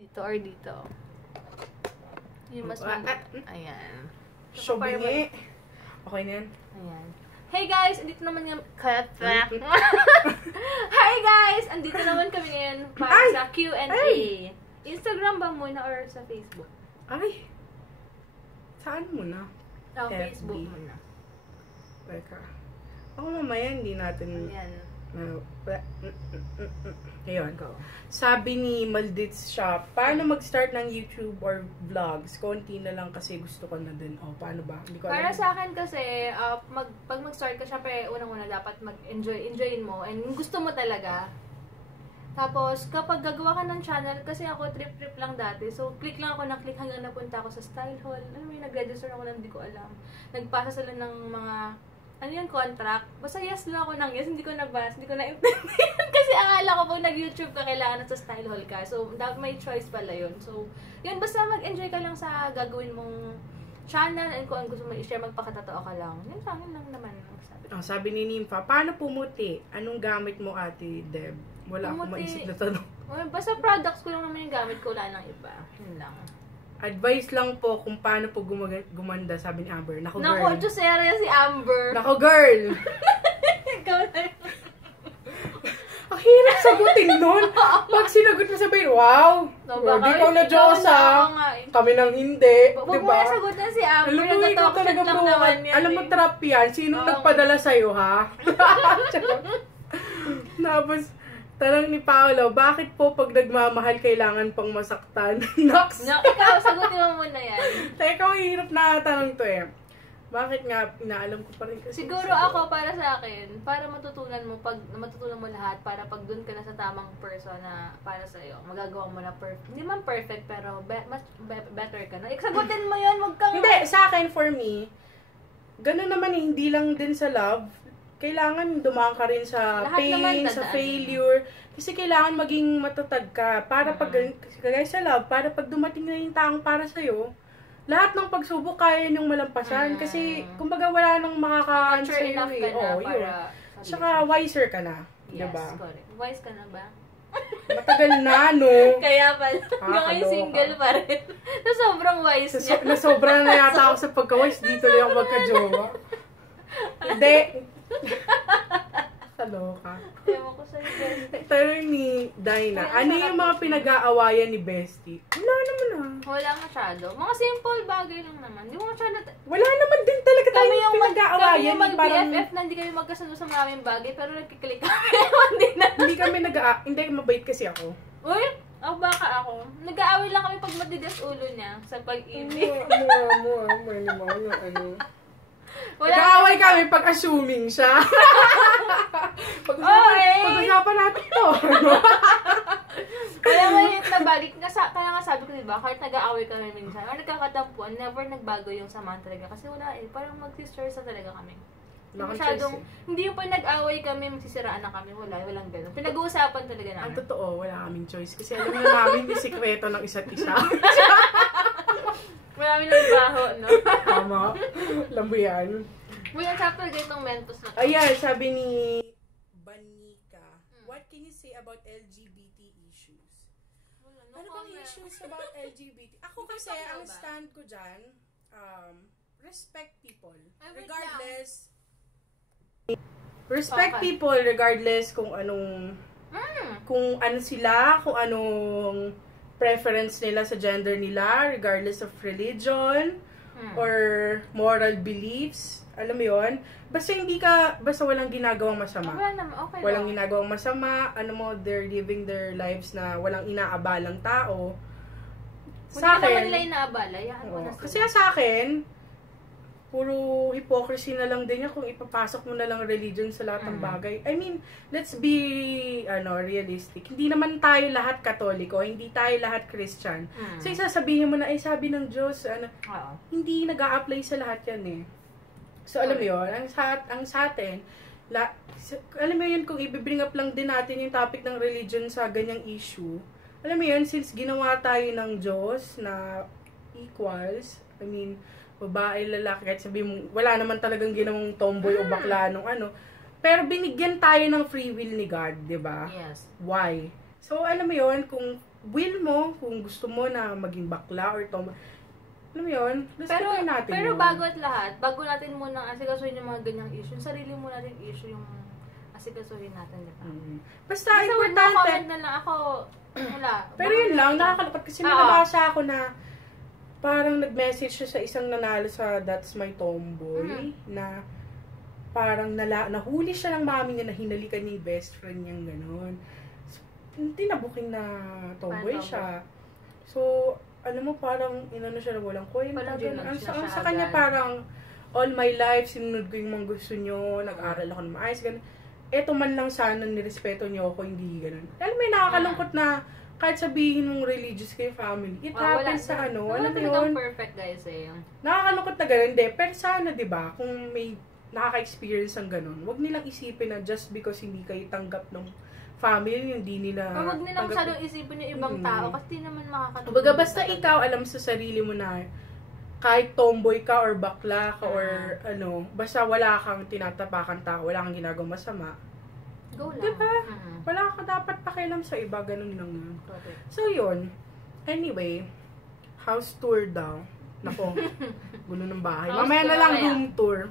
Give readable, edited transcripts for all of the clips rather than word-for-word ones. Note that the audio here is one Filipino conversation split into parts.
Dito or dito. Yung mas ayan. So, bingi. Okay na yan. Ayan. Hey guys! Andito naman yung... Hi guys! Andito naman kami ngayon para sa Q&A. Instagram ba muna or sa Facebook? Ay! Saan muna? Facebook muna. Teka. Ako mamaya hindi natin... Ayan. Ngayon. Sabi ni Maldits Shop, paano mag-start ng YouTube or vlogs? Konti na lang kasi gusto ko na din. O, paano ba? Hindi ko alam. Para sa akin kasi, pag mag-start ka, syempre, unang-una dapat enjoyin mo. And gusto mo talaga. Tapos, kapag gagawa ka ng channel, kasi ako trip-trip lang dati. So, click lang ako na click hanggang napunta ako sa Style Hall. Ano may nag-register ako lang, hindi ko alam. Nagpasa sila ng mga... Ano yung contract? Basta yes lang ako ng yes, hindi ko nabas, hindi ko na-implement. Kasi akala ko pag nag-YouTube ka, kailangan sa Style Hall ka. So, may choice pala yun. So, yun, basta mag-enjoy ka lang sa gagawin mong channel and kung gusto mo i-share, magpakatotoo ka lang. Yun lang naman ang sabi. Sabi ni Nympha, paano pumuti? Anong gamit mo, Ate Deb? Wala akong maisip na tanong. Basta products ko lang naman yung gamit ko, wala nang iba. Yun lang. Advice lang po kung paano po gumanda, sabi ni Amber. Nako, girl. Nako, Diyosera si Amber. Nako, girl. Ikaw na. Ang hirap sagutin nun. Pag sinagot mo sabihin, wow. Hindi ko na Diyosa. Kami nang hindi. Huwag mo na sagutin si Amber. Alam mo, ikaw talaga bro. Alam mo, trap yan. Sinong nagpadala sa'yo, ha? Tapos, tanong ni Paolo, bakit po pag nagmamahal kailangan pang masaktan? Nox! Ikaw, sagutin mo muna yan. Teka, hirap na tanong to eh. Bakit nga, inaalam ko pa rin kasi. Siguro ako, para sa akin, para matutunan mo lahat, para pag dun ka na sa tamang person na para sa'yo, magagawa mo na perfect. Hindi man perfect, pero mas better ka na. Sagutin mo yun, wag kang... Hindi, sa akin, for me, ganun naman eh, hindi lang din sa love. Kailangan dumaan ka rin sa pain, sa failure. Kasi kailangan maging matatag ka. Para pag, kagaya sa love, para pag dumating na yung taong para sa'yo, lahat ng pagsubok kaya niyong malampasan. Kasi, kumbaga wala nang makakaano sa'yo eh. Oo, yun. Tsaka wiser ka na. Yes, diba? correct. Wise ka na ba? Matagal na, no? Kaya pala. Hanggang ngayon single pa rin. Na sobrang wise niya. Nasobra na yata ako sa pagka-wise. Dito lang ako magka-jowa. Hindi. Saloka. Ewan ko sa'yo, Bestie. Tanong ni Dinah, ano yung mga pinag-aawayan ni Bestie? Wala naman Wala masyado. Mga simple bagay lang naman. Hindi mo masyado... Wala naman din talaga tayo yung pinag-aawayan. Kami yung mag-BFF na hindi kami magkasundo sa maraming bagay, pero nagkiklik kami. Hindi kami hindi mabait kasi ako. Uy! Baka ako. Nag-aaway lang kami pag matigas ulo niya sa pag-ibig. Nag-aaway kami pag assuming siya. Pag-usapan natin to. Kaya ngayon na balik, kaya nga sabi ko diba, kahit nag-aaway kami minsan, or nagkakatampuan, never nagbago yung samahan talaga. Kasi wala eh, parang mag-sisters na talaga kami. Masyadong, hindi yung pag nag-away kami, magsisiraan na kami, walang ganun. Pinag-uusapan talaga namin. Ang totoo, wala kaming choice. Kasi alam na namin yung sikreto ng isa't isa. Marami ng baho, no? Tama. Alam mo yan. Uy, ang chapter ganitong mentos na. Ayan, sabi ni Banika, what can you say about LGBT issues? Ano bang issues about LGBT? Ako kasi, ang stand ko dyan, respect people. Regardless. Respect people regardless kung anong kung ano sila, kung anong preference nila sa gender nila, regardless of religion or moral beliefs. Alam mo yun? Basta walang ginagawang masama. Okay, walang ginagawang masama, they're living their lives na walang inaabalang tao. Sa akin, naman nila inaabala, kasi sa akin, puro hypocrisy na lang din yan kung ipapasok mo na lang religion sa lahat ng bagay. I mean, let's be realistic. Hindi naman tayo lahat Katoliko, hindi tayo lahat Christian. So, sasabihin mo na, sabi ng Diyos, hindi nag-a-apply sa lahat yan eh. So, alam mo yun, ang sa atin, alam mo yun, kung i-bring up lang din natin yung topic ng religion sa ganyang issue, alam mo yun, since ginawa tayo ng Diyos na equals, I mean, babae, lalaki, kahit sabi mo, wala naman talagang ginawang tomboy o bakla nung pero binigyan tayo ng free will ni God, di ba? Yes. Why? So, alam mo yun, kung will mo, kung gusto mo na maging bakla or tomboy, alam mo yun, respetuhin natin pero yun. bago at lahat, bago natin muna asikasuhin yung mga ganyang issue, yung sarili mo natin issue yung asikasuhin natin, di ba? Basta Basta importante. comment na lang ako, wala. Pero yun lang, nakakalapad kasi nabasa ako na parang nag-message siya sa isang nanalo sa That's My Tomboy na parang nahuli siya ng mami niya na hinalikan niya yung best friend niyang gano'n. So, hindi nabuking na tomboy siya. So, alam mo, parang inano siya na walang kwenta. Sa kanya parang, all my life, sinunod ko yung mga gusto nyo, nag-aral ako ng maayos, gano'n. Eto man lang sana, nirespeto nyo ako, hindi gano'n. Alam mo, nakakalungkot na, kahit sabihin mong religious kayo family, it happens sa ano, alam mo yun. Perfect guys eh. Nakakalungkot na gano'n, pero sana, di ba, kung may nakaka-experience ng gano'n, wag nilang isipin na just because hindi kayo tanggap ng family, hindi nila huwag nilang masyadong isipin yung ibang tao kasi di naman makakatulong. Kumbaga, basta ikaw alam sa sarili mo na kahit tomboy ka or bakla ka or ano, basta wala kang tinatapakan tao, wala kang ginagawang masama. Go lang. Diba? Wala ka dapat pakialam sa iba, ganun lang yun. So, yun. Anyway, house tour daw. Nako, gulo ng bahay. Mamaya na lang room tour.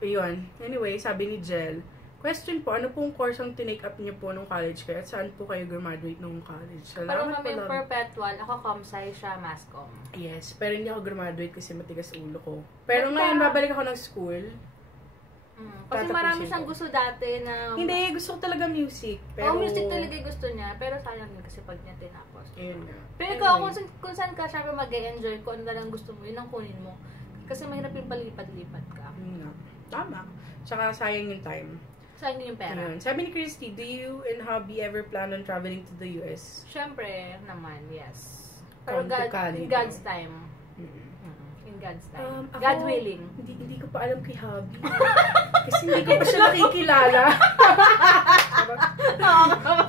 Yun. Anyway, sabi ni Jel, question po, ano pong course ang tinake up niyo po nung college kayo at saan po kayo graduate nung college? Parang kami perpetual, ako comsci, siya masscom. Yes, pero hindi ako graduate kasi matigas ulo ko. Pero ngayon, babalik ako ng school. Kasi marami siyang gusto dati na... Hindi, gusto ko talaga music. Pero... music talaga gusto niya, pero sayang yun kasi pag niya tinapos. Yun nga. Pero ikaw, kung saan ka syempre mag-e-enjoy, kung ano lang gusto mo, yun ang kunin mo. Kasi mahirap yung palipad-lipad ka. Tama. Tsaka sayang yung time. Sayang yung pera. Ayun. Sabi ni Christy, do you and hubby ever plan on traveling to the US? Syempre naman, yes. Pero in God's time. In God's time. God willing. Hindi ko pa alam kay hubby. Kasi hindi ko pa siya nakikilala.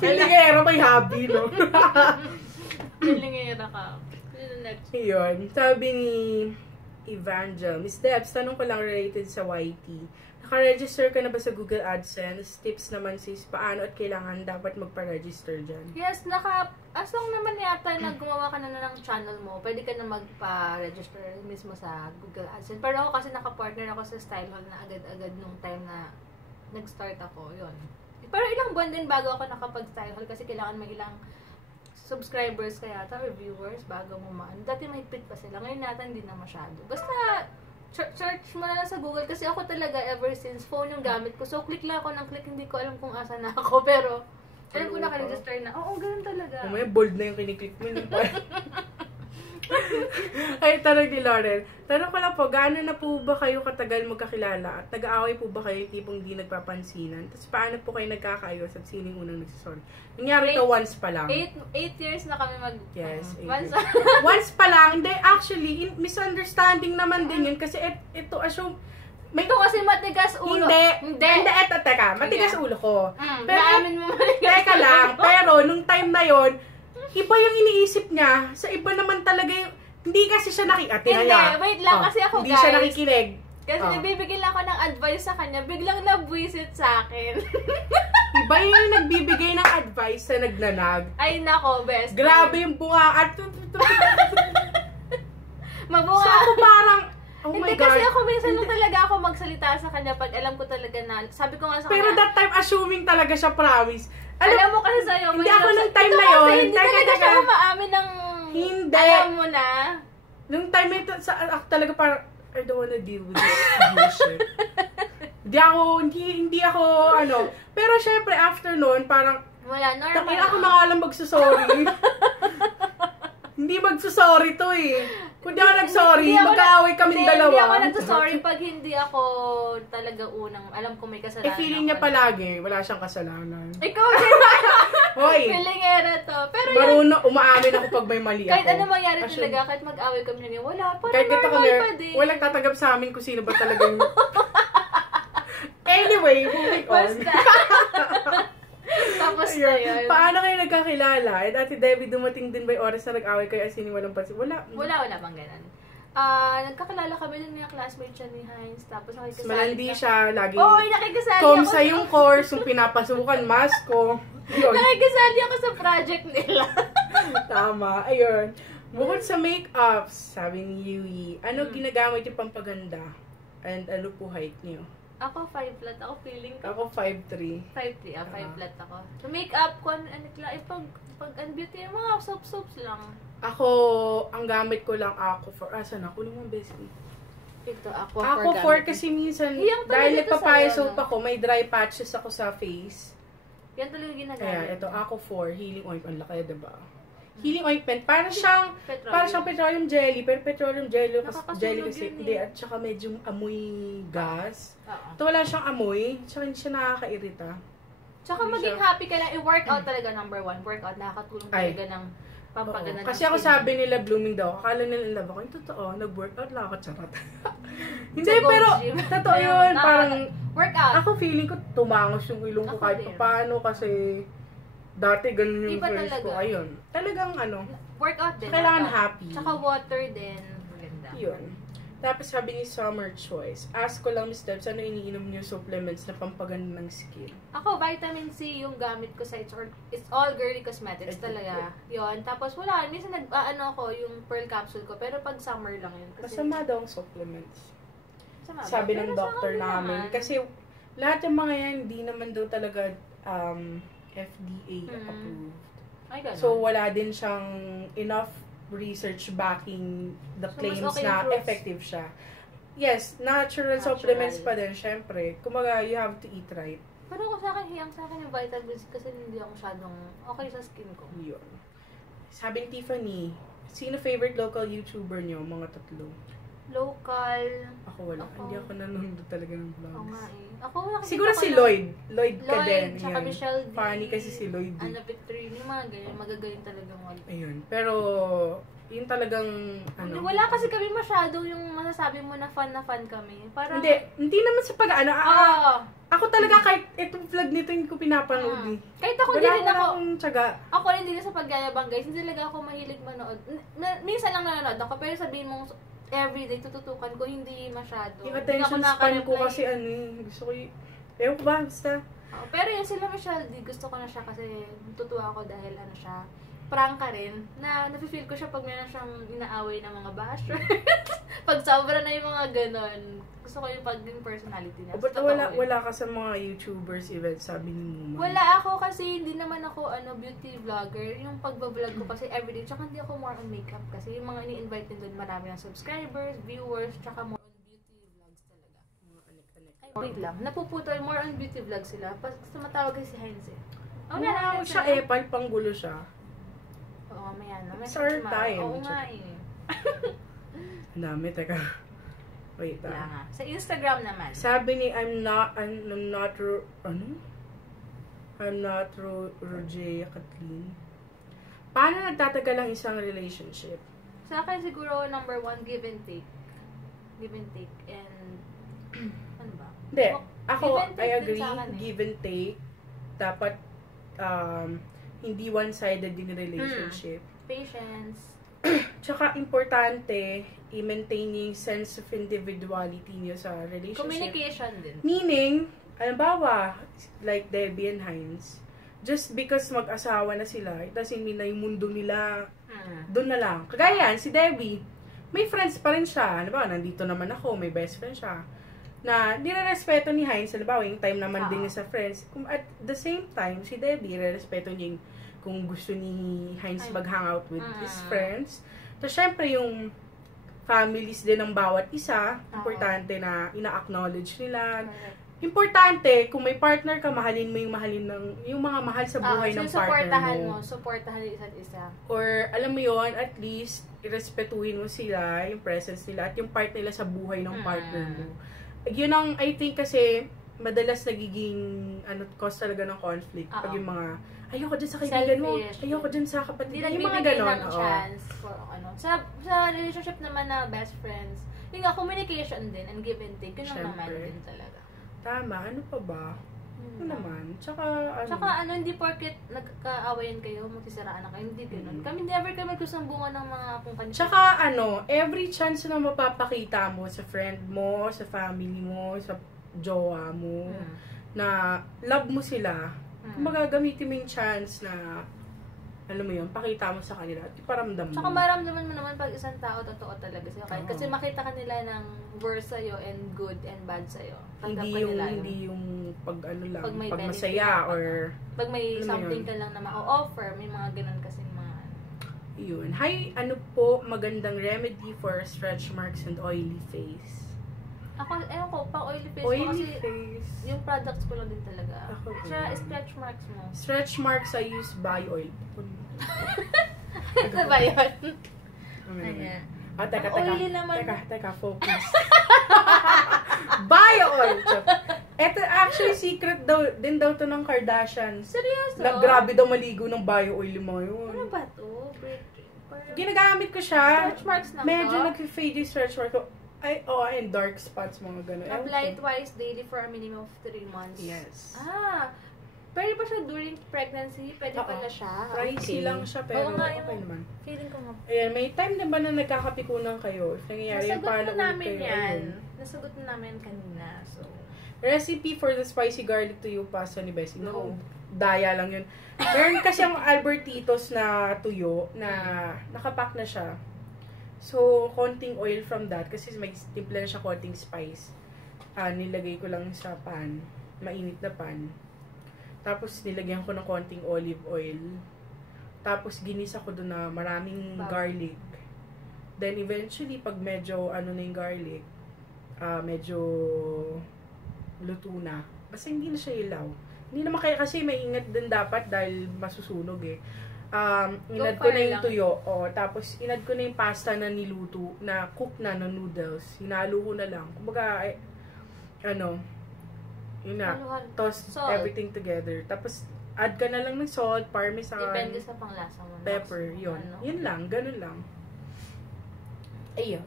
Pilingero may hubby, no? Pilingero ka. Yun. Sabi ni Evangel, Miss Debs, tanong ko lang related sa YT. Naka-register ka na ba sa Google AdSense? Tips naman sis, paano at kailangan dapat magpa-register dyan? Yes, as long naman yata na gumawa ka na ng channel mo, pwede ka na magpa-register mismo sa Google AdSense. Pero ako kasi naka-partner ako sa Style Hall na agad-agad nung time na nag-start ako, yun. Pero ilang buwan din bago ako nakapag-Style Hall kasi kailangan may ilang subscribers kaya ata or viewers bago mo dati may pit pa sila, ngayon natin hindi na masyado. Basta search mo na lang sa Google kasi ako talaga ever since phone yung gamit ko. So click lang ako ng click, hindi ko alam kung asa na ako pero alam ko naka-register na. Oo, ganun talaga. May bold na yung kiniklik mo. Ay, tanong ni Lauren. Tanong ko lang po, gaano na po ba kayo katagal magkakilala at nag-aaway po ba kayo tipong di nagpapansinan? Tapos paano po kayo nagkakaayos at sino yung unang nagsasorry? Nangyari to once pa lang. 8 years na kami Yes, 8 once. Once pa lang. Hindi, actually, misunderstanding naman din yun kasi ito, assume, ito kasi matigas ulo. Hindi. Teka, matigas ulo ko. Pero, naamin mo matigas teka lang, pero nung time na yon iba yung iniisip niya, sa iba naman talaga yung, hindi kasi siya Hindi, wait lang, kasi ako hindi guys. Siya nakikinig. Kasi nagbibigay lang ako ng advice sa kanya, biglang nabwisit sa akin. Iba yung nagbibigay ng advice sa nagnanag. Ay nako, best. Grabe yung bunga at mabunga. So ako parang, oh hindi, my God. Kasi ako minsan nung talaga ako magsalita sa kanya pag alam ko talaga na, sabi ko nga sa pero kanya. Pero that time, assuming talaga siya, promise. Alam mo kasi sa'yo, hindi ako nung time na yun. Hindi talaga siya umaamin ng, hindi. Alam mo na. Nung time na ito, ako talaga parang, I don't wanna deal with this bullshit. Hindi ako, ano. Pero syempre, after noon, parang, wala, normal. Takina ako na nga lang magsusorry. Hindi magsusorry to eh. Kung di ako nag-sorry, mag-aaway kaming dalawa. Hindi ako nag-sorry pag hindi ako talaga unang, alam ko may kasalanan. Feeling niya palagi, wala siyang kasalanan. Ikaw din. Hoy. Feelingera to. Pero marunong, umaamin ako pag may mali ako. Kahit ano mangyari talaga, kahit mag-away kami niya, wala. Parang normal pa din. Walang tatanggap sa amin kung sino ba talagang... Anyway, moving on. Tapos na yun. Paano kayo nagkakilala? At Ate Debbie, dumating din ba yung oras na nag-away kayo as walang pansin? Wala. Wala bang ganun. Nagkakilala kami din yung classmate siya ni Heinz. Tapos nakikisali. Malandi siya, lagi. Oo, nakikisali Kung ako. sa yung course, yung pinapasukan, masko. Yun. Nakikisali ako sa project nila. Tama, ayun. Bukod sa make-ups, sabi ni Yui, ano ginagamit yung pampaganda? And ano po height niyo? Ako 5 flat. Ako feeling ko. Ako 5'3". 5'3", 5 flat ako. So, makeup ko, pag beauty, mga soaps lang. Ako, ang gamit ko lang asan ako? Ano mo, bestie? Ito, Ako 4 kasi minsan, Hiyang pala dahil dito nagpapaya sa'yo, soap no? ako, may dry patches ako sa face. Yan talaga ginagamit. Kaya ito, ako 4, healing ointment. Ang laki, diba? Healing ointment, para siyang petroleum jelly, pero petroleum jelly kasi, hindi, at saka medyo amoy gas. Ito wala siyang amoy, tsaka hindi siya nakakairita. Tsaka maging happy ka lang, i-workout talaga number 1. Workout, nakakatulong talaga ng pampaganda ng kasi ako skin. sabi nila blooming daw, akala nila in love ako, yung totoo, nag-workout lang ako, charot. Hindi, So, go pero gym. totoo yun, parang, workout. ako feeling ko tumangos yung ilong ko Ako kahit din. paano kasi dati ganun yung Iba face ko. talaga. Ayun. Talagang Workout din. kailangan workout. happy. Tsaka water din. Maganda. Yun. Tapos sabi ni Summer Choice, ask ko lang Miss Debs, ano iniinom niyo supplements na pampaganda ng skin? Ako, vitamin C yung gamit ko sa it's all girly cosmetics talaga. Yun. Tapos wala, minsan ako, yung pearl capsule ko, pero pag summer lang yun. Kasi, Masama daw ang supplements. masama ba? Sabi Pero ng sa doctor akin namin. naman. Kasi lahat ng mga yan, hindi naman daw talaga FDA approved. Ay, ganun. So, wala din siyang enough research backing the So, mas claims okay na yung fruits? effective siya. Yes, natural supplements pa din, syempre. Kumaga, you have to eat right. Pero kung sa akin, hiyang sa akin yung vitamins kasi hindi ako masyadong okay sa skin ko. Yun. Sabi ni Tiffany, sino favorite local YouTuber niyo? Mga tatlo. Local. Ako wala. Ako. Hindi ako nanonood talaga ng Oo vlogs. nga eh. Ako nakikita Siguro ko si lang- Lloyd. Lloyd ka din. Tsaka Yan. Michelle D. Funny kasi si Lloyd. Anna Victorine, yung mga ganyan. Magagaling talaga mga. Ayun. Pero, yun talagang, Wala kasi kami masyado yung masasabi mo na fan kami. Parang, Hindi naman sa pag-ano. Oo. Ako talaga kahit itong vlog nito hindi ko pinapanood eh. Kahit ako Wala din ako. akong tiyaga. Ako rin din sa pagyayabang guys. Hindi talaga ako mahilig manood. Minsan lang nanonood ako. Pero sabihin mo, everyday tututukan ko, hindi masyado. Yung Hindi ako attention span ko naka-reply. kasi gusto ko ewan ko ba, basta. Pero yun sila Michelle D, gusto ko na siya kasi tutuwa ako dahil siya, prangka rin, na nafe-feel ko siya pag meron siyang inaaway ng mga basher. Pag sobra na yung mga ganon, gusto ko yung pag yung personality niya. Ba't Totoo yun. wala ka sa mga YouTubers event, sabi ni Muma? Wala ako kasi hindi naman ako beauty vlogger. Yung pagbablog ko kasi everyday. Tsaka hindi ako more on makeup kasi yung mga ini-invite din doon marami ng subscribers, viewers, tsaka more on beauty vlogs talaga. Ay, wait lang. Napuputol more on beauty vlogs sila. Basta matawag kasi si Heinz eh. Wow, siya epal, panggulo siya. Oo, mamaya na. It's our time. Oo nga eh. Ang dami, teka. Wait, Wala nga. Sa Instagram naman. Sabi ni, I'm not Roger Kathleen. Paano nagtatagal ang isang relationship? Sa akin siguro number 1, give and take. Give and take. And, ano ba? Hindi. Ako, Give and take I din agree. sa akin eh. Give and take. Dapat, hindi one-sided din relationship. Patience. Tsaka, importante, i-maintain yung sense of individuality niyo sa relationship. Communication din. Meaning, halimbawa, like Debbie and Heinz, just because mag-asawa na sila, it doesn't mean na yung mundo nila, doon na lang. Kagaya yan, si Debbie, may friends pa rin siya. Halimbawa, nandito naman ako, may best friend siya. Na, nirerespeto ni Heinz, halimbawa, yung time naman din niya sa friends. At the same time, si Debbie, nirerespeto niya yung kung gusto ni Heinz mag-hangout with his friends. Tapos, syempre, yung families din ng bawat isa, importante na ina-acknowledge nila. Importante, kung may partner ka, mahalin mo yung yung mga mahal sa buhay ng partner mo. Supportahan yung isa't isa. Or, alam mo yon at least, irespetuhin mo sila, yung presence nila, at yung part nila sa buhay ng partner mo. Yun ang, I think kasi, madalas nagiging, cause talaga ng conflict. Pag yung mga, ayoko dyan sa kaibigan mo, ayoko dyan sa kapatid. Yung mga ganon. Ng chance for, Sa relationship naman na best friends, yung communication din and give and take, yun ang naman din talaga. Tama, ano pa ba? naman. Tsaka hindi porket nagkaawayan kayo, magsisiraan na kayo, hindi gano'n. Kami never kami magsusumbungan ng mga kung kanina. Tsaka every chance na mapapakita mo sa friend mo, sa family mo, sa jowa mo, na love mo sila, kumbaga gamitin mo yung chance na, alam mo yun, pakita mo sa kanila at iparamdam mo. Tsaka maramdaman mo naman pag isang tao totoo talaga sa'yo. Kasi makita ka nila ng worse sa'yo and good and bad sa'yo. Hindi yung pag pag masaya or pag may something ka lang na ma-offer, may mga ganun kasi mga yun. Hi, magandang remedy for stretch marks and oily face. Ako, ewan ko, pang oily face Oily kasi face. yung products ko lang din talaga. Ako Stretch marks mo. Stretch marks, I use bio oil. Ito ba yun? Ayan. Oily naman. Teka, focus. Bio oil. Ito actually secret din daw to ng Kardashians. Seryoso? Grabe daw maligo ng bio oil yung mga yun. Ano ba to? Ginagamit ko siya. Stretch marks lang Medyo to? nag-fade yung stretch mark ko. And dark spots, mga gano'n. Apply twice daily for a minimum of 3 months. Yes. Pwede ba siya during pregnancy? Pwede pala siya. Pricey lang siya, pero okay naman. Feeling ko nga. Ayan, may time na ba na nagkakapikunan kayo? If nangyayari yung Nasagot na namin kayo, yan. Nasagot na namin kanina. So, recipe for the spicy garlic tuyo pasta ni Bessie. No, daya lang yun. Meron kasi ang Albertitos na tuyo na nakapack na siya. So, konting oil from that kasi may timpla na siya konting spice. Nilagay ko lang sa pan, mainit na pan. Tapos, nilagyan ko ng konting olive oil. Tapos, ginisa ko doon na maraming garlic. Then, eventually, pag medyo, na yung garlic, medyo luto na. Basta hindi na siya ilaw. Hindi naman kaya kasi maingat din dapat dahil masusunog eh. Inad ko na yung tuyo. Tapos, inad ko na yung pasta na niluto, na cook na noodles. Hinalo ko na lang. Kumbaga, yun na, toss everything together. Tapos, add ka na lang ng salt, parmesan, depende sa panglasa mo. pepper, yun. Yun lang, ganun lang. Ayun.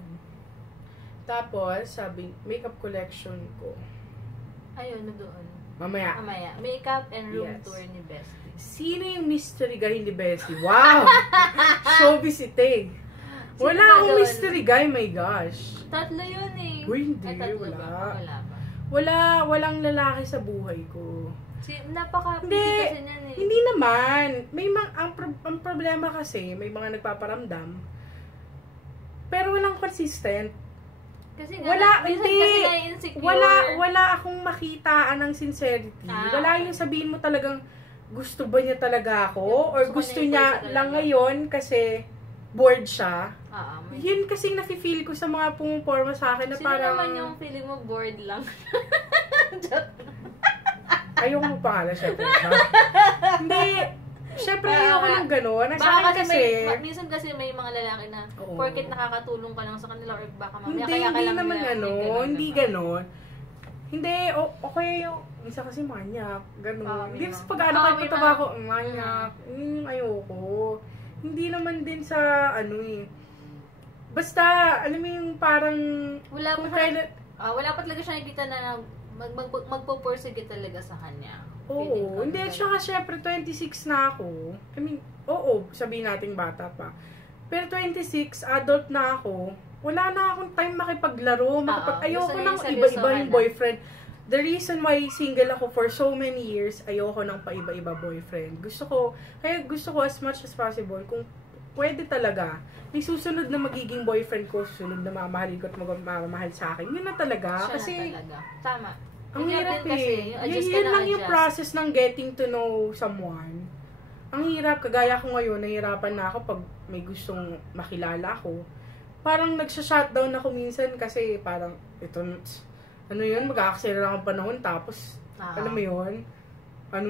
Tapos, sabi, makeup collection ko. Ayun, na doon. Mamaya. Makeup and room tour ni Bestie. Sino yung mystery guy ni Bessie? Wow! Showbiz si Tig. Wala akong mystery guy, my gosh. Tatlo yun eh. Uy, hindi. Walang lalaki sa buhay ko. Napaka-pili kasi niyan eh. Hindi naman. Ang problema kasi, may mga nagpaparamdam. Pero walang consistent. Kasi wala akong makitaan ng sincerity. Wala yung sabihin mo talagang gusto ba niya talaga ako? Or gusto niya lang ngayon kasi bored siya? Yun kasi nafe-feel ko sa mga pumuporma sa akin na parang... Sino naman yung feeling mo bored lang? Ayoko mo pangalan, syempre. Hindi. Syempre, ayoko ng gano'n. Minsan kasi may mga lalaki na porket nakakatulong ka lang sa kanila or baka mamaya kaya ka hindi lang naman hindi gano'n. Hindi, okay yung isa kasi manyak, gano'n. Hindi sa pag-ano kayo pataba ko, manyak, ayoko. Hindi naman din sa basta, alam mo yung parang, wala pa talaga siya nakikita na magpo-pursige talaga sa kanya. Oo, hindi, tsaka syempre 26 na ako. I mean, sabihin natin bata pa. Pero 26, adult na ako. Wala na akong time makipaglaro, ayoko nang iba-iba yung boyfriend. The reason why single ako for so many years, ayoko nang paiba-iba boyfriend. Gusto ko as much as possible, kung pwede talaga, may susunod na magiging boyfriend ko, susunod na mamahalin ko at mamamahal sa akin. Yun na talaga. Siya kasi, na talaga. Tama. Ang hirap yun lang yung process ng getting to know someone. Ang hirap, kagaya ko ngayon, nahihirapan na ako pag may gustong makilala ko. Parang nagsha-shutdown ako minsan kasi parang, mag-aaksira lang ang panahon, tapos, alam mo yun,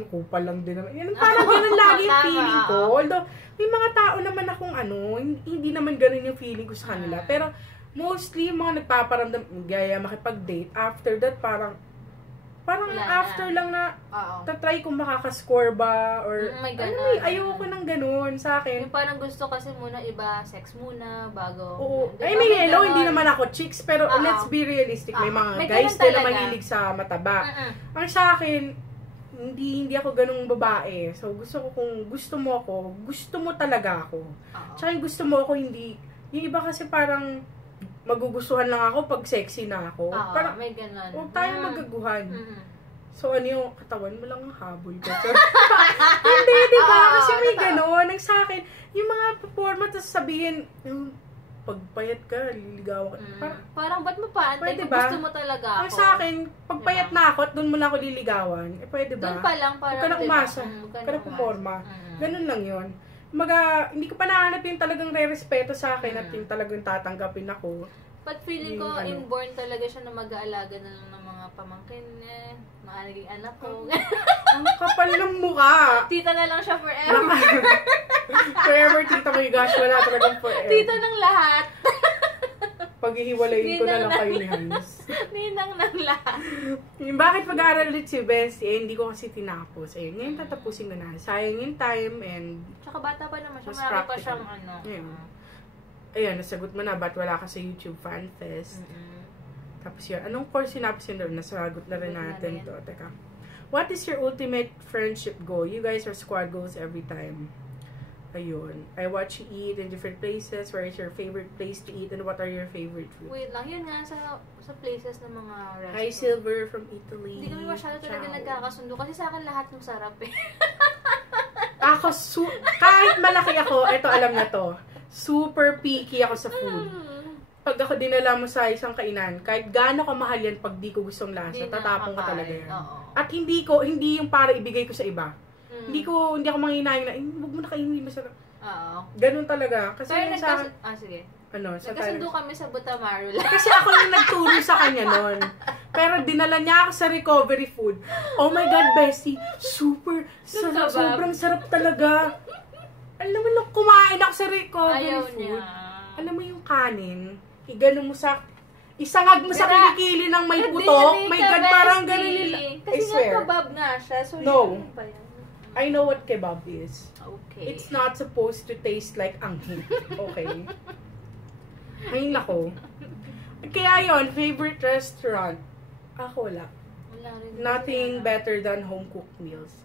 kupal lang din naman. Yan, parang ganun lagi yung feeling ko. Although, may mga tao naman akong hindi naman ganun yung feeling ko sa kanila. Pero, mostly, mga nagpaparamdam, gaya makipag-date, after that, parang after lang na tatry kung makaka-score ba or ayoko nang ganun sa akin. Yung parang gusto kasi muna iba, sex muna bago. Hindi naman ako chicks, pero let's be realistic. May mga guys din na mahilig sa mataba. Ang sa akin, hindi ako ganung babae. So, gusto ko kung gusto mo ako, gusto mo talaga ako. Tsaka yung gusto mo ako, hindi, yung iba kasi parang magugustuhan lang ako pag sexy na ako. Parang, may ganun. huwag tayong magaguhan. So, ano yung katawan mo lang ang habol ka. So, hindi, diba? Kasi may gano'n. Ang sa akin, yung mga performa, tapos sabihin, yung pagpayat ka, liligawan ka. Parang ba't mo pa? Pwede Kung ba? gusto mo talaga ako. Ang sa akin, pagpayat na ako at doon mo na ako liligawan, pwede ba? Doon pa lang, parang, huwag ka na umasa. Huwag ka na pumorma. Ganun lang yun. Hindi ko pa nahanap yung talagang re-respeto sa akin at yung talagang tatanggapin ako. But feeling ko, inborn talaga siya na mag-aalaga na lang ng mga pamangkin niya. Maaliging anak ko. Ang kapal ng mukha. Tita na lang siya forever. Forever, tita mo, gosh, wala talagang forever. Tita ng lahat. Paghihiwalayin ko na lang kayo ni Hans. Ninang ng lahat. Yung bakit pag-aaral ulit si Bessie, hindi ko kasi tinapos. Ayun, ngayon tatapusin ko na. Sayang yung time and Tsaka bata pa naman siya. mas Marami pa practical. siyang Ayun, nasagot mo na, ba't wala ka sa YouTube Fan Fest? Tapos yun, anong course sinapos yun doon? Nasagot na rin natin to. Teka. What is your ultimate friendship goal? You guys are squad goals every time. Ayun. I watch you eat in different places. Where is your favorite place to eat? And what are your favorite food? Wait lang, yun nga sa places ng mga restaurant. Hi, Silver from Italy. Hindi kami masyado talaga nagkakasundo. Kasi sa akin lahat ng sarap eh. Ako, kahit malaki ako, ito alam na to. Super picky ako sa food. Pag ako dinala mo sa isang kainan, kahit gaano kamahal yan, pag di ko gustong lasa, tatapon ko talaga yan. At hindi yung para ibigay ko sa iba. Hindi ako manghinayang na, huwag mo na kainin, masarap. Ganun talaga. Kasi pero sa akin, sige. Nagkasundo kami sa Butamaru lang. Kasi ako yung nagturo sa kanya nun. Pero dinala niya ako sa recovery food. Oh my God, Bessie, super sarap, sobrang sarap talaga. Alam mo, nung kumain ako sa recovery food, alam mo yung kanin, igano mo sa, isangag mo sa kilikili ng may putok, may God, parang ganun nila. Kasi nga kebab nga siya. So no. I know what kebab is. Okay. It's not supposed to taste like anghit. Okay? Ay, nako. Kaya yon favorite restaurant. Ako wala. Nothing better than home-cooked meals.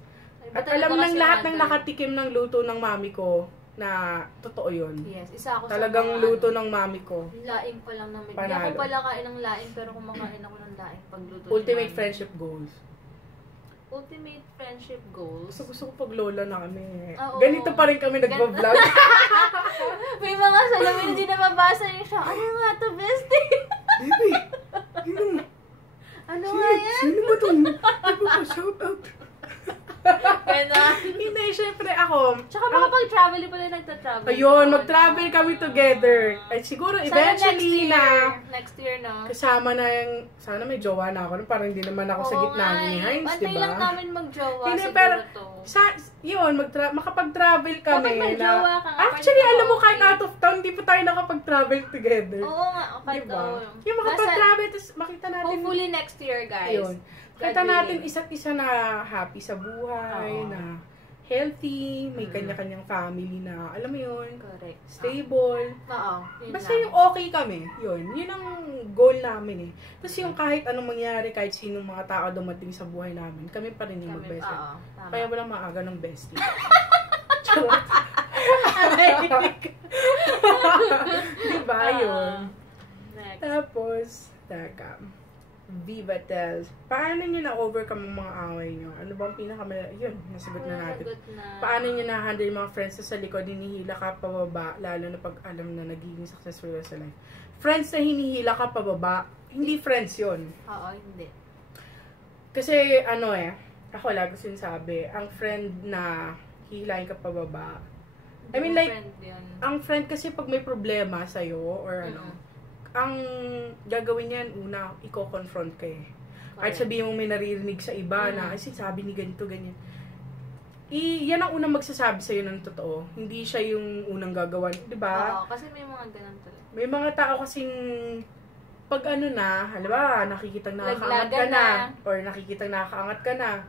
At alam ng lahat ng nakatikim ng luto ng mami ko na totoo yun. Yes, isa ako talagang sa luto ng mami ko. Laing pa lang namin. Panalo. Hindi ako pala kain ng laing, pero kumakain ako ng laing pagluto. Ultimate friendship goals. Ultimate friendship goals? Gusto ko pag lola na kami. Ganito pa rin kami nagbablog. May mga salamin hindi na mabasa yung siya. Ano nga to, bestie? Baby, ano nga yan? Sino ba itong nagpapa-shout out? Ganon. Hindi, syempre ako. Tsaka makapag-travel, pa rin nagta-travel. Ayun, mag-travel kami together. At siguro, eventually next year, no? Kasama na yung, sana may jowa na ako. Parang hindi naman ako sa gitna ni Hines, diba? Antay lang namin mag-jowa, hindi, siguro pero, to. Yun, makapag-travel kami. Kapag may jowa ka nga. Actually, alam mo, kahit out of town, hindi pa tayo nakapag-travel together. Oo nga, kahit diba? Yung makapag-travel, tapos makita natin. Hopefully next year, guys. Ayun. Kita natin isa't isa na happy sa buhay, na healthy, may kanya-kanyang family na, alam mo yun, correct, stable. Oo. Basta yung okay kami, yun ang goal namin eh. Tapos yung kahit anong mangyari, kahit sinong mga tao dumating sa buhay namin, kami pa rin yung mag-best friend. Kaya walang maaga ng bestie. Charot. Diba yun? Next. Tapos, Viva tells, paano nyo na-overcome ang mga away nyo? Ano bang yun, nasagot na natin. Paano nyo na-handle yung mga friends sa likod, hinihila ka pababa, lalo na pag alam na nagiging successful sa life? Friends na hinihila ka pababa, hindi friends yun. Oo, hindi. Kasi, ako lagi sinasabi, ang friend na hihilahin ka pababa, I mean like, ang friend kasi pag may problema sa'yo, or ang gagawin niyan, una, i-confront ka eh. Kahit sabihin mo may naririnig sa iba na, ay sabi ni ganito, ganyan. Yan ang unang magsasabi sa'yo ng totoo. Hindi siya yung unang gagawan, di ba? Oo, kasi may mga ganun talaga. May mga tao kasing, pag halimbawa, nakikitang nakakaangat ka na, or nakikitang nakakaangat ka na,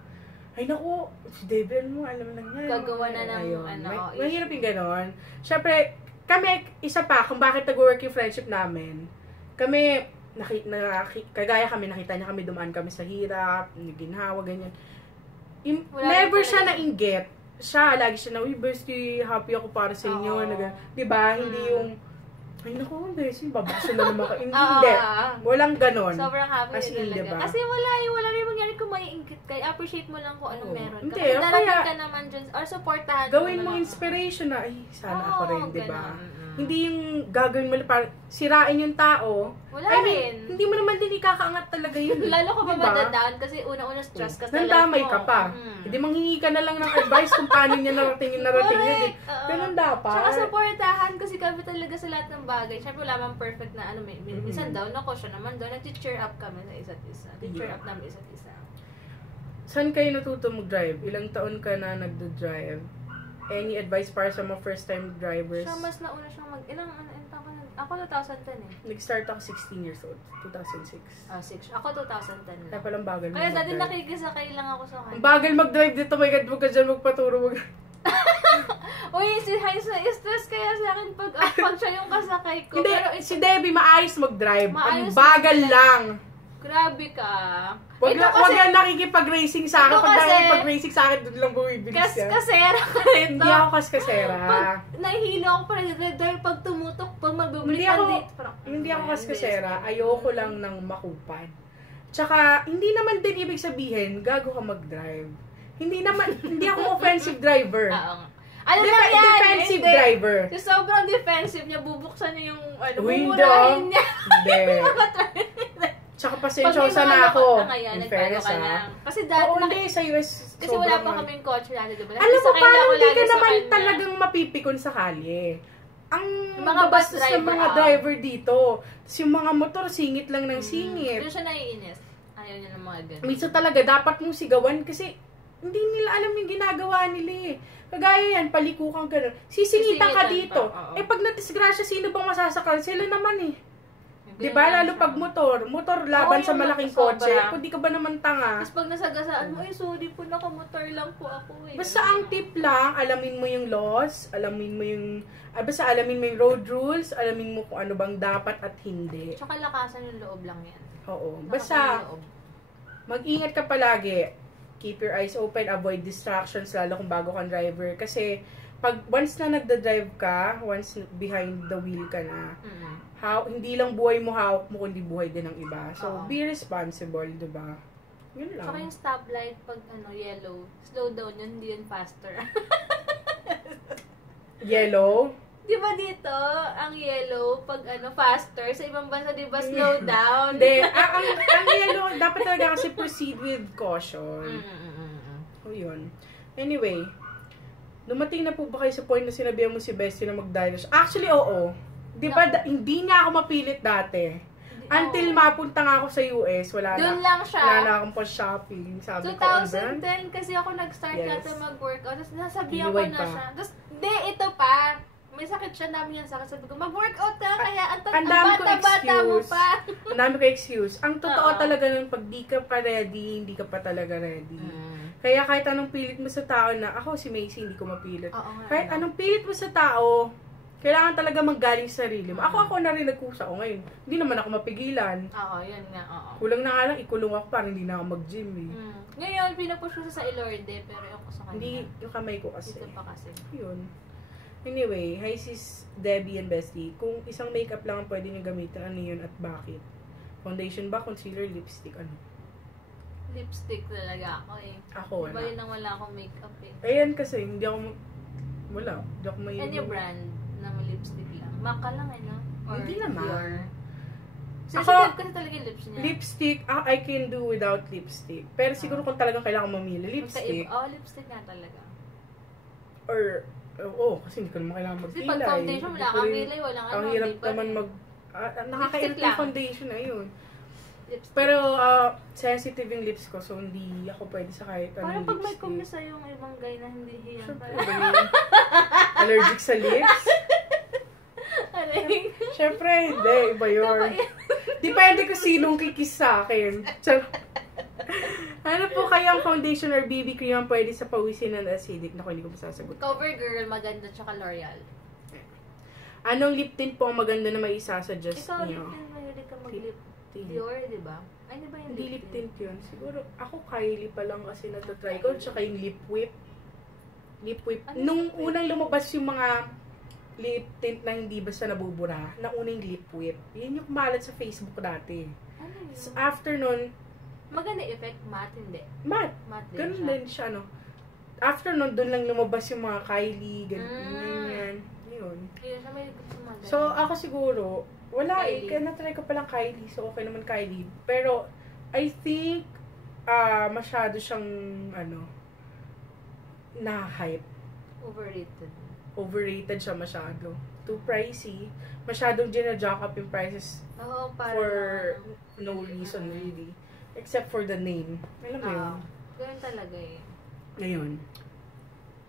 ay naku, si Devil mo, alam lang yan. Gagawa na ng, mahirap yung ganon. Siyempre, kami, isa pa, kung bakit nag-work yung friendship namin, kami, kagaya kami, nakita niya kami, dumaan kami sa hirap, ginhawa, ganyan. Wala never rin siya talaga. nainggit. Siya, lagi siya na, uy, bestie, happy ako para sa inyo. Oo. Diba? Hindi yung, ay naku, bestie, babaso na naman ka. Oo. Hindi. Walang ganon. Sobrang happy As in, din talaga. diba? Kasi wala rin mangyari kung maiinggit ka. Appreciate mo lang kung anong Oo. meron ka. Hindi, Kasi darating kaya- ka naman dyan, or supportahan Gawin mo mo naman. inspiration na, ay, sana ako Oo, rin, diba? ganon. Hindi yung gagawin mo para sirain yung tao. Wala I mean, rin. hindi mo naman din ikakaangat talaga yun. Lalo ko pa Diba? madadown kasi una-una stress ka sa Nandamay life ka mo. pa. Mm. Hindi manghingi ka na lang ng advice kung paano niya narating yung narating niya. Correct. Oo. Ganun dapat. Tsaka supportahan kasi kami talaga sa lahat ng bagay. Siyempre wala mang perfect na ano, minsan down ako, siya naman down. Nag-cheer up kami sa isa't isa. Cheer up namin isa't isa. Saan kayo natuto mag-drive? Ilang taon ka na nagdo-drive? Any advice para sa mga first-time drivers? Siya mas nauna siyang ilang taon ka na? Ako 2010 eh. Nag-start ako 16 years old. 2006. 6. Ako 2010 Kaya lang. palang bagal mo Kaya dati mag-drive. nakikisakay lang ako sa Ang kanya. bagal mag-drive dito. My God, huwag ka dyan magpaturo. Uy, si Haisa, stress kaya sa akin pag siya yung kasakay ko. Hindi, Pero si Debbie maayos mag-drive. Ang Maayos bagal mag-drive. lang. grabe ka. Wag Ito na, kasi, wag na nakikipag-racing sa akin. Ito Pag kasi- nakikipag-racing sa akin, doon lang bumibilis yan. kasera ka rin. Hindi ako kaskasera. Pag nahihilo ako pa rin, dahil pag tumutok, pag magbubalik Hindi ako kaskasera. Ayoko lang ng makupan. Tsaka, hindi naman din ibig sabihin, gago ka mag-drive. Hindi ako offensive driver. Oo nga. Ano lang yan? Defensive Hindi. driver. Yung sobrang defensive niya, bubuksan niya yung, Uy, buburahin niya. Hindi. Tsaka pasensya may sa mga na ako. Kaya, In nagbago fairness, ka ha. lang. Kasi dati, Oo, hindi. Sa US, kasi wala sobrang pa kaming kotse dati, diba? Alam mo, Nakisakay parang ako hindi ka lagi sa naman kanya. talagang mapipikon sa kalye. Ang Mga bus babastos ng driver, mga driver dito. Tapos yung mga motor, singit lang ng singit. Doon siya naiinis. Ayaw niya ng mga ganun. Minsan talaga, dapat mong sigawan kasi hindi nila alam yung ginagawa nila eh. Kagaya yan, palikukan ka na. Sisingitan ka Sisingitan dito. pa, oo. Eh pag natisgrasya, sino bang masasakal? Sila naman eh. Hindi Diba? naman Lalo siya. pag motor laban Oo, sa yung malaking sobra. kotse. Kung di ka ba naman tanga. Tapos pag nasagasaan mo, ay sorry po, nakamotor lang po ako eh. Basta ang tip lang, alamin mo yung laws, alamin mo yung road rules, alamin mo kung ano bang dapat at hindi. Tsaka lakasan yung loob lang yan. Oo. Lakasan Basta, yung loob. mag-ingat ka palagi. Keep your eyes open, avoid distractions, lalo kung bago kang driver. Kasi, once na nagda-drive ka, once behind the wheel ka na, hindi lang buhay mo hawak mo, kundi buhay din ng iba. So, Oo. be responsible, diba? Yun lang. Tsaka yung stoplight pag yellow, slow down yun, hindi yun faster. Yellow. Di ba dito, ang yellow, pag faster, sa ibang bansa, di ba, slow down? Hindi. ang yellow, dapat talaga kasi proceed with caution. O yun. Anyway, dumating na po ba kayo sa point na sinabihan mo si Bestie na mag-dial? Actually, oo. Di ba, hindi niya ako mapilit dati. Until mapunta nga ako sa US, wala Doon na. lang siya. Wala na akong pa-shopping. Sabi ko, "Oh, 2010 kasi ako nag-start Yes. natin mag-workout. Tapos nasabihan ko Iniwag na pa. siya. Tapos, ito pa. May sakit siya, dami niyang sakit. Sabi ko, mag-workout ka, kaya ang Ang dami ko bata-bata mo excuse. pa. Ang dami ko excuse. Ang totoo Oo. talaga nun, pag di ka pa ready, hindi ka pa talaga ready. Kaya kahit anong pilit mo sa tao na, ako si Macy, hindi ko mapilit. Oo nga, Kahit ano. anong pilit mo sa tao, kailangan talaga manggaling sa sarili mo. Ako na rin nagkusa ko ngayon. Hindi naman ako mapigilan. Oo, yun nga, oo. Kulang na nga lang, ikulong ako para hindi na ako mag-gym eh. Ngayon, pinupush ko sa Ilorde, pero ako sa kanya. Hindi, yung kamay ko kasi. Dito pa kasi. Yun. Anyway, hi sis Debbie and Bestie. Kung isang makeup lang ang pwede nyo gamitin, ano yun at bakit? Foundation ba? Concealer? Lipstick? Ano? Lipstick talaga ako eh. Ako, Diba wala. yun ang wala akong makeup eh. Ayan kasi, hindi ako wala. Hindi ako may... Any brand ng lipstick lang. Maka lang eh, no? Or Hindi naman. Dior. Ako- Sensitive kasi talaga yung lips niya. Lipstick, I can do without lipstick. Pero siguro kung talagang kailangan mamili, lipstick. Lipstick nga talaga. Or, kasi hindi ko naman kailangan Kasi magkilay. pag foundation, wala Hindi ko kang rin- kilay, walang Ang ano. hirap di pa naman rin. nakakairit Lipstick yung lang. foundation na yun. Lipstick. Pero, sensitive yung lips ko, so hindi ako pwede sa kahit Parang anong pag may lipstick. kumisa yung ibang guy na hindi hiyan. Siyempre, Parang, allergic sa lips? ano yun? Siyempre, hindi. Iba yun. Depende kung sinong kikis sa akin. Ano po kayang foundation or BB cream ang pwede sa pawisin ng acidic? Naku, hindi ko masasagot. CoverGirl, maganda, tsaka L'Oreal. Anong lip tint po ang maganda na may isasuggest Ikaw, niyo? lip tint, mahilig ka mag-lip. Tint. Dior, di ba? Ay, di ba yung Hindi lip tint yun. Siguro, ako Kylie pa lang kasi natatry ko. Tsaka yung lip whip. Lip whip. Ano Nung lip whip? unang lumabas yung mga lip tint na hindi basta nabubura, nauna yung lip whip. Yun yung kumalat sa Facebook dati. Ano yun? So, after nun, Maganda yung effect, matte, hindi. matte. Matte din Ganun siya. din siya, no? After nun, dun lang lumabas yung mga Kylie, ganyan, Mm. ganyan. Yun. Yun siya, may likod sa mga So, ako siguro, wala eh. Kylie. Kaya na-try ko palang Kylie. So, okay naman Kylie. Pero, I think, masyado siyang, na-hype. Overrated. Overrated siya masyado. Too pricey. Masyadong gina-jack up yung prices Oo, para for no reason really. Except for the name. Alam mo yun? Ganun talaga eh. Ngayon.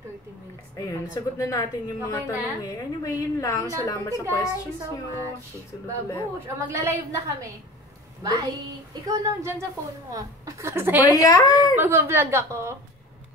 30 minutes. Ayun, sagot na natin yung mga Okay na? tanong eh. Anyway, yun lang. Yun lang. Salamat Thank sa you, guys, questions so nyo. much. Susunod ulit. Babush. O, magla-live na kami. Bye! Ikaw lang dyan sa phone mo. Kasi Ba yan? magbablog ako.